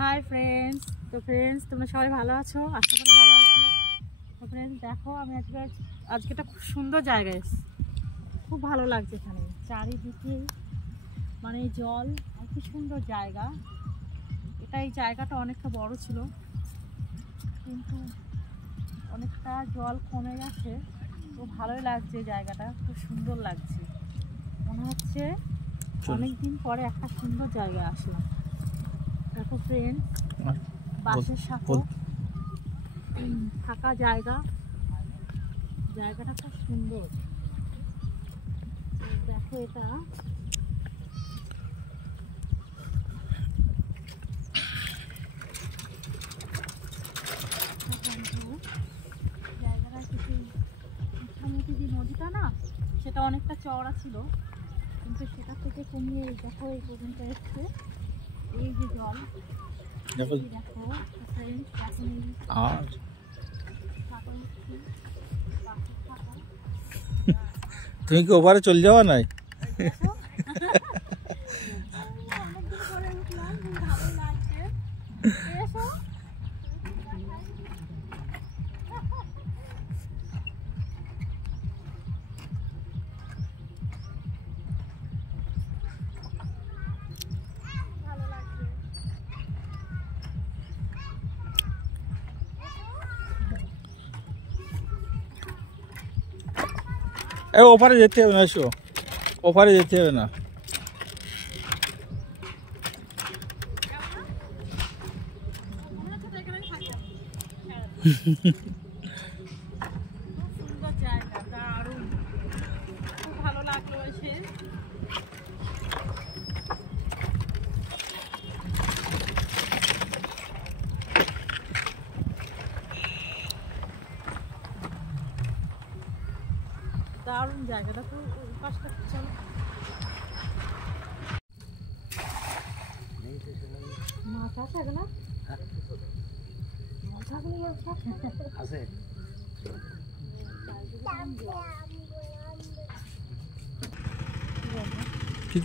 Hi friends. তো friends, তোমরা সবাই ভালো আছো? আশা করি ভালো আছো। তো ফ্রেন্ডস দেখো, আমি আজকে একটা খুব সুন্দর জায়গায় এসেছি। খুব ভালো লাগছে এখানে, চারিদিকে মানে জল আর কি সুন্দর জায়গা। এই জায়গাটা অনেকটা বড় ছিল, কিন্তু অনেকটা জল কমে গেছে। তো ভালোই লাগছে, জায়গাটা খুব সুন্দর লাগছে। মনে হচ্ছে অনেকদিন পরে একটা সুন্দর জায়গায় আসলাম। দেখো ফ্রেন্ডস, বাসের সাথে থাকা জায়গাটা খুব সুন্দর। দেখো এটা জায়গাটা কিছু ইচ্ছামতি যে নদীটা না, সেটা অনেকটা চওড়া ছিল, কিন্তু সেটা থেকে কমিয়ে দেখো এই পর্যন্ত এসছে। এই যে জল, দেখো আর তুমি কি ওপারে চলে যাওয়া নাই? ওপারে যেতে হবে না, এসো ওপারে যেতে হবে না। সুন্দর জায়গা, দারুণ, খুব ভালো লাগলো এসে। দারুণ জায়গাটা, তো ওই পাশটা চলো। মাছ আছে এগুলো, আছে ঠিক।